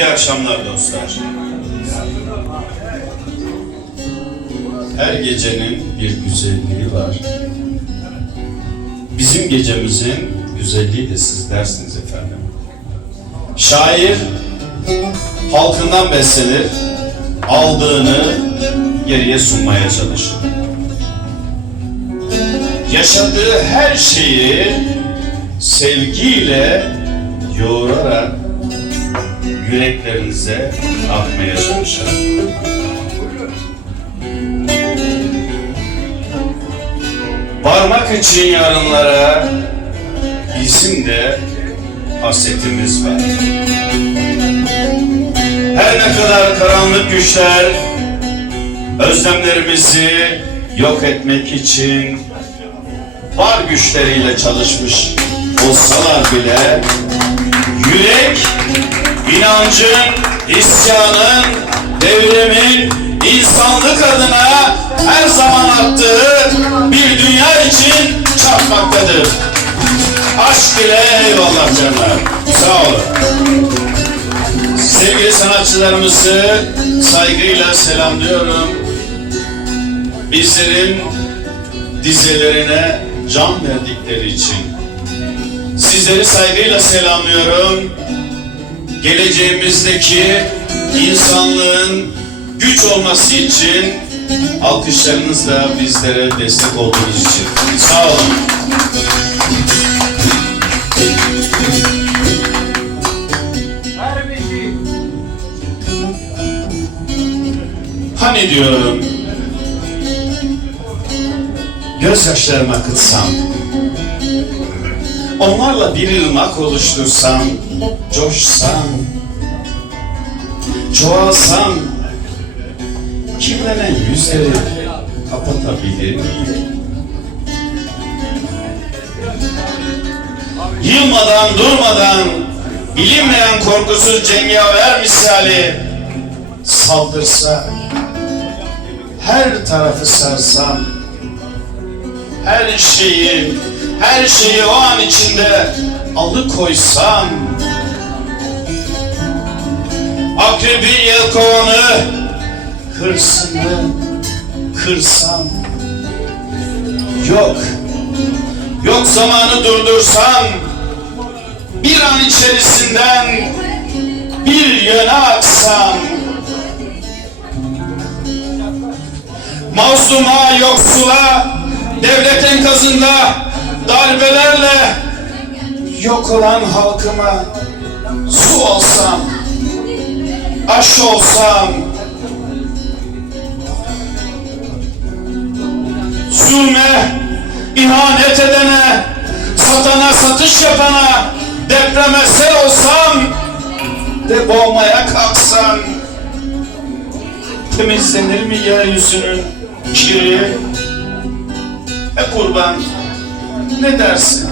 İyi akşamlar dostlar. Her gecenin bir güzelliği var. Bizim gecemizin güzelliği de sizlersiniz efendim. Şair halkından beslenir, aldığını geriye sunmaya çalışır. Yaşadığı her şeyi sevgiyle yoğurarak yüreklerinize atmaya çalışar. Varmak için yarınlara bizim de hasretimiz var. Her ne kadar karanlık güçler özlemlerimizi yok etmek için var güçleriyle çalışmış olsalar bile yürek inancın, isyanın, devrimin insanlık adına her zaman attığı bir dünya için çarpmaktadır. Aşk ile eyvallah canlar. Sağ olun. Sevgili sanatçılarımızı saygıyla selamlıyorum. Bizlerin dizelerine can verdikleri için. Sizleri saygıyla selamlıyorum. Geleceğimizdeki insanlığın güç olması için alkışlarınızla bizlere destek olduğunuz için. Sağ olun. Hani diyorum gözyaşlarımı akıtsam onlarla bir ırmak oluştursam coşsam çoğalsam kirlenen yüzleri kapatabilir miyim? Yılmadan durmadan bilinmeyen korkusuz cengaver misali saldırsa her tarafı sarsam her şeyi her şeyi o an içinde alıkoysam akrebi yelkovanı hırsını kırsam yok yok zamanı durdursam bir an içerisinden bir yöne aksam mazluma, yoksula, devlet enkazında darbelerle yok olan halkıma su olsam, aş olsam, zulme, ihanet edene, satana satış yapana, depreme sel olsam, de boğmaya kalksam, temizlenir mi yeryüzünün kiri? E kurban, ne dersin?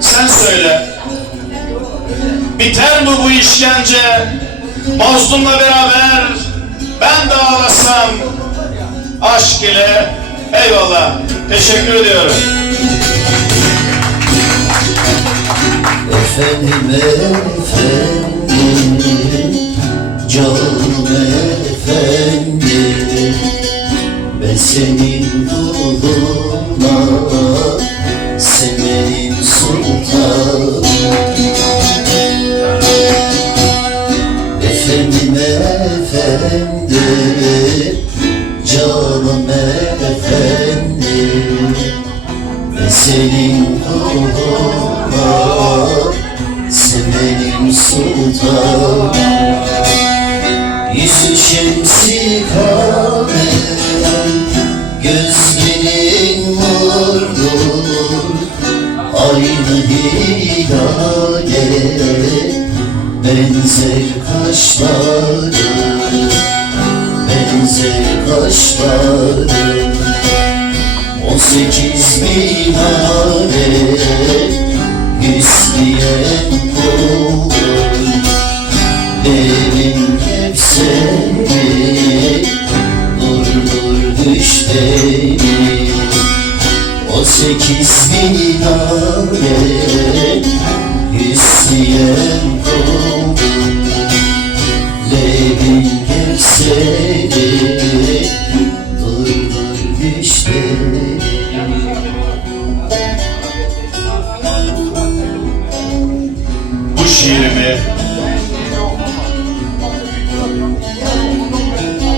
Sen söyle. Biter mi bu işkence? Mazlumla beraber ben de ağlasam aşk ile eyvallah. Teşekkür ediyorum. Efendim efendim Canım efendim Ben senin ruhunla Sekiz minare Hüsniyen kul seni Durdur düşleri Bu şiirimi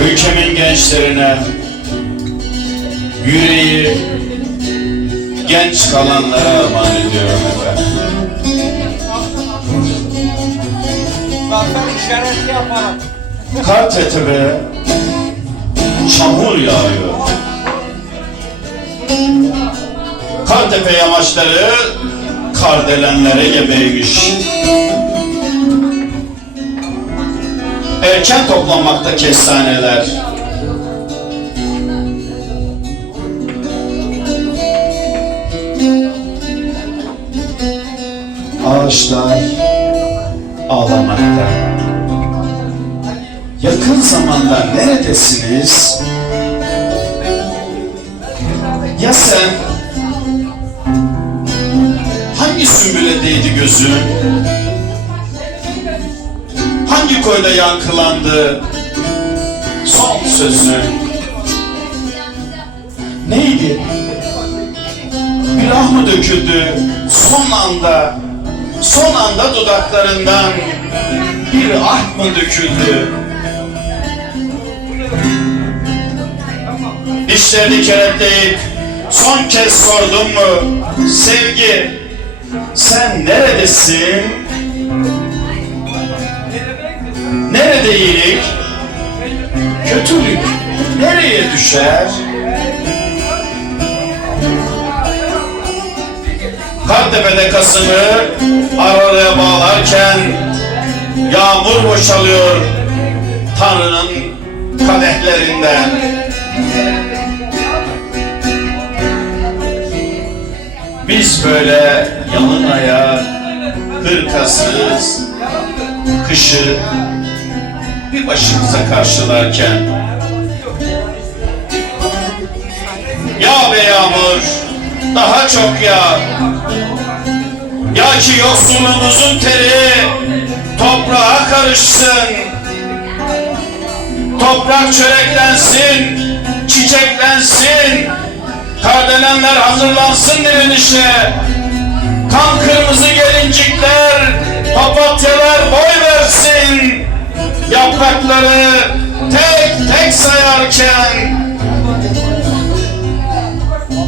ülkemin gençlerine yüreği genç kalanlara armağan ediyorum efendim. Zafer işareti yapalım. Kartepe'de çamur yağıyor. Kartepe yamaçları kardelenlere gebeymiş. Erken toplanmakta kestaneler. Ağaçlar ağlamakta. Yakın zamanda neredesiniz? Ya sen? Hangi sümbüle değdi gözün? Hangi koyda yankılandı son sözün? Neydi? Bir ah mı döküldü son anda? Son anda dudaklarından bir ah mı döküldü? Dişlerini kenetleyip son kez sordum mu? Sevgi, sen neredesin? Nerede iyilik? Kötülük nereye düşer? Kartepe'de Kasım'ı arabaya bağlarken yağmur boşalıyor Tanrı'nın kadehlerinden. Biz böyle yalın ayak, hırkasız, kışı bir başımıza karşılarken Ya be yağmur, daha çok ya. Ya ki yoksulluğumuzun teri toprağa karışsın. Toprak çöreklensin, çiçeklensin. Kardelenler hazırlansın direnişe. Kan kırmızı gelincikler, papatyalar boy versin. Yaprakları tek tek sayarken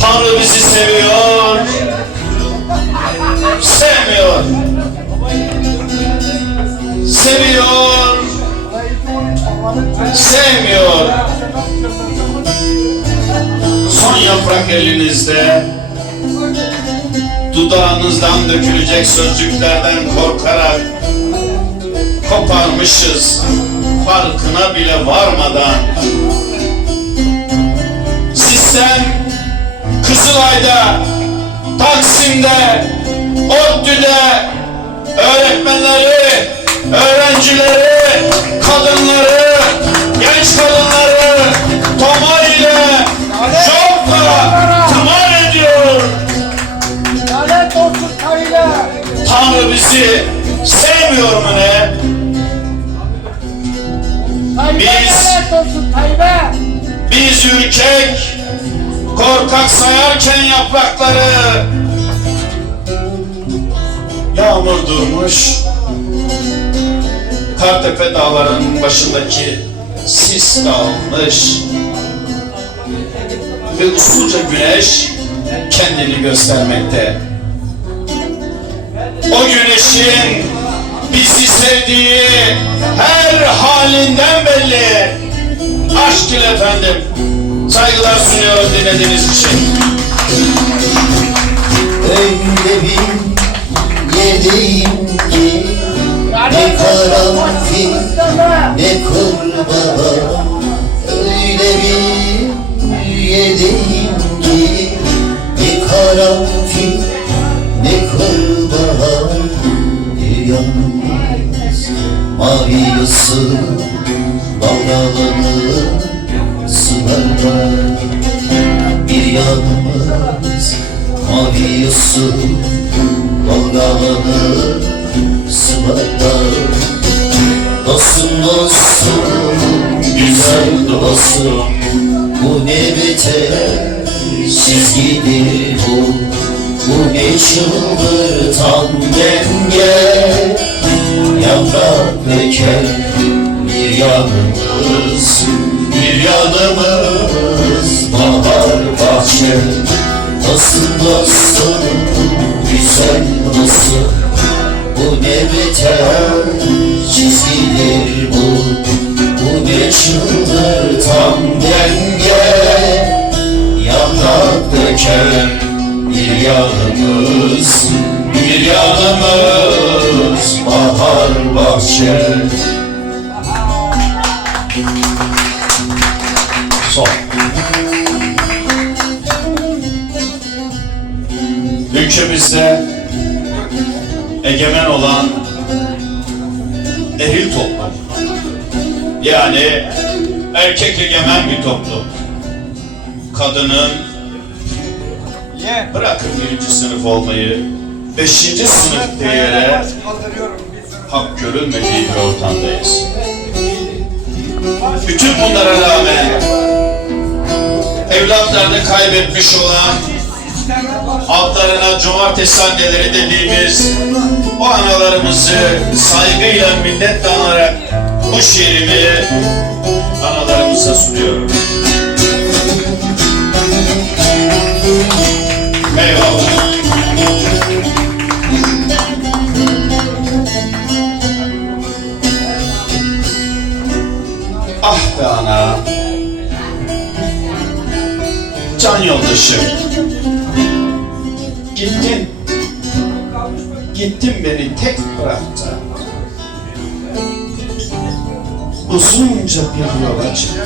Tanrı bizi seviyor, sevmiyor. Seviyor, sevmiyor. Son yaprak elinizde, dudağınızdan dökülecek sözcüklerden korkarak koparmışız farkına bile varmadan. Sistem Kızılay'da, Taksim'de, ODTÜ'de öğretmenleri, öğrencileri, kadınları, genç kadınları Toma ile şokla tımar ediyor. Lanet olsun Tayyip'e. Tanrı bizi sevmiyor mu ne? Biz-. Biz ürkek, korkak sayarken yaprakları. Yağmur durmuş. Kartepe dağlarının başındaki sis dağılmış Ve usulca güneş kendini göstermekte. O güneşin bizi sevdiği her halinden belli. Aşk ile efendim. Saygılar sunuyorum dinlediğiniz için. Öyle bir yerdeyim ki Ne karanfil ne kurbağa Öyle bir yerdeyim ki Ne karanfil ne kurbağa Bir yalnız mavi yası Dalgalanır sularda Dostum dostum güzel dostum Bu ne biter çizgidir bu Bu ne çıldırtan denge Yaprak döker bir yanımız Bir yanımız bahar bahçe Nasıl dostum güzel dostum Bu ne biter çizgidir bu. Bu ne çıldırtan denge? Yaprak döker bir yanımız Bir yanımız bahar bahçe Ülkemizde egemen olan eril toplum. Yani erkek egemen bir toplum. Kadının bırakın birinci sınıf olmayı, beşinci sınıf değere hak görülmediği bir ortamdayız. Bütün bunlara rağmen evlatlarını kaybetmiş olan adlarına cumartesi anneleri dediğimiz o analarımızı saygıyla minnetle anarak bu şiirimi analarımıza sunuyorum. Eyvallah. Ah be ana. Can yoldaşım. Gittin. Gittin beni tek bıraktın. Uzunca bir yola çıktım.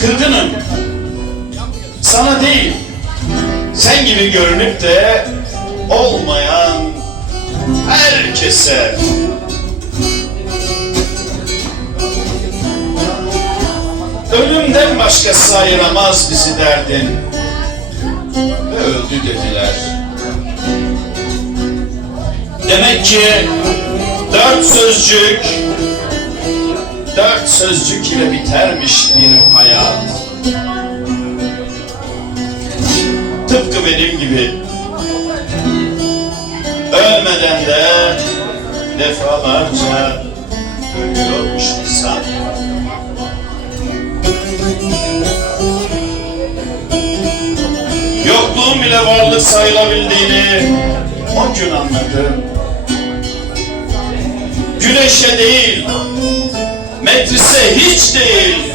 Kırgınım. Sana değil. Sen gibi görünüp de olmayan herkese Ölümden başkası ayıramaz bizi derdin. Öldü dediler. Demek ki dört sözcük, dört sözcük ile bitermiş bir hayat. Tıpkı benim gibi. Ölmeden de defalarca ölüyormuş insan. Bile varlık sayılabildiğini o gün anladım. Güneşe değil, metrise hiç değil,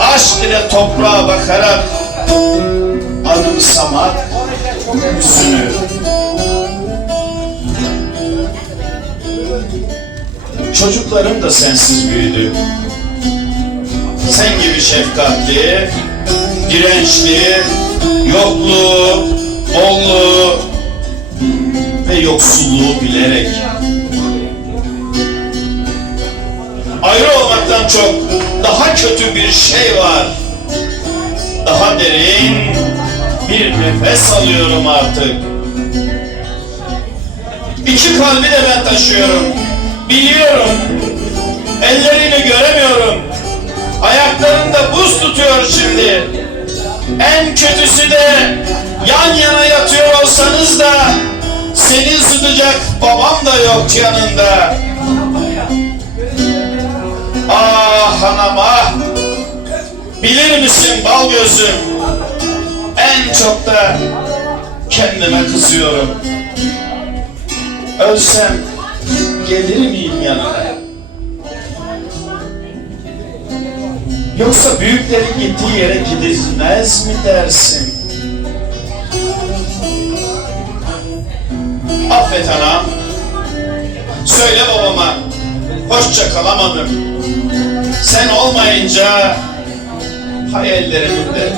aşk ile toprağa bakarak anımsamak hüsnü. Çocuklarım da sensiz büyüdü. Sen gibi şefkatli, dirençli, yokluğu, bolluğu ve yoksulluğu bilerek ayrı olmaktan çok daha kötü bir şey var. Daha derin bir nefes alıyorum artık. İki kalbi de ben taşıyorum. Biliyorum. Ellerini göremiyorum. Ayaklarında buz tutuyor şimdi. En kötüsü de yan yana yatıyor olsanız da seni ısıtacak babam da yok yanında. Ah anam ah. Bilir misin bal gözüm? En çok da kendime kızıyorum. Ölsem gelir miyim yanına? Yoksa büyüklerin gittiği yere gidilmez mi dersin? Affet anam. Söyle babama. Hoşça kalamadım. Sen olmayınca hayallerimin de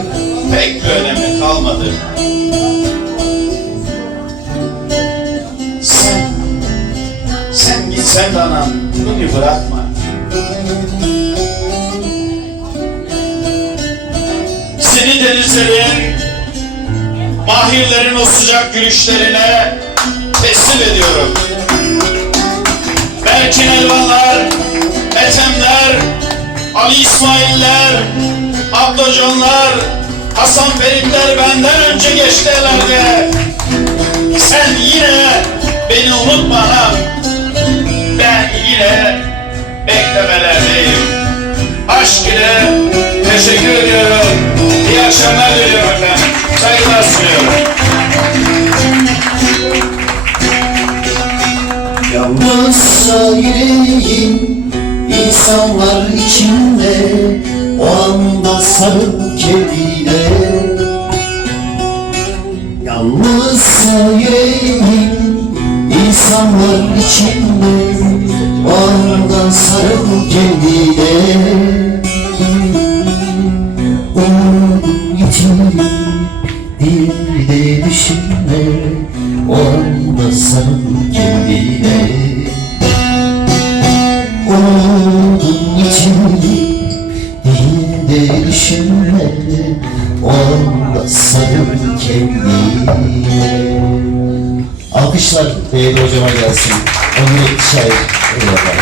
pek bir önemi kalmadı. Sen, sen gitsen de anam beni bırakma. Seni denizlerin, mahirlerin o sıcak gülüşlerine teslim ediyorum. Ben Erkin Elvanlar, Ethemler, Ali İsmailler, Ablacanlar, Hasan Feritler benden önce geçtilerdi. Sen yine beni unutma anam. Ben yine beklemelerdeyim. Aşk ile teşekkür ediyorum. Akşamlar diliyorum efendim. Saygılar sunuyorum. Yalnızsa yüreğim insanlar içinde O anda sarıl kendine Yalnızsa yüreğim insanlar içinde O anda sarıl kendine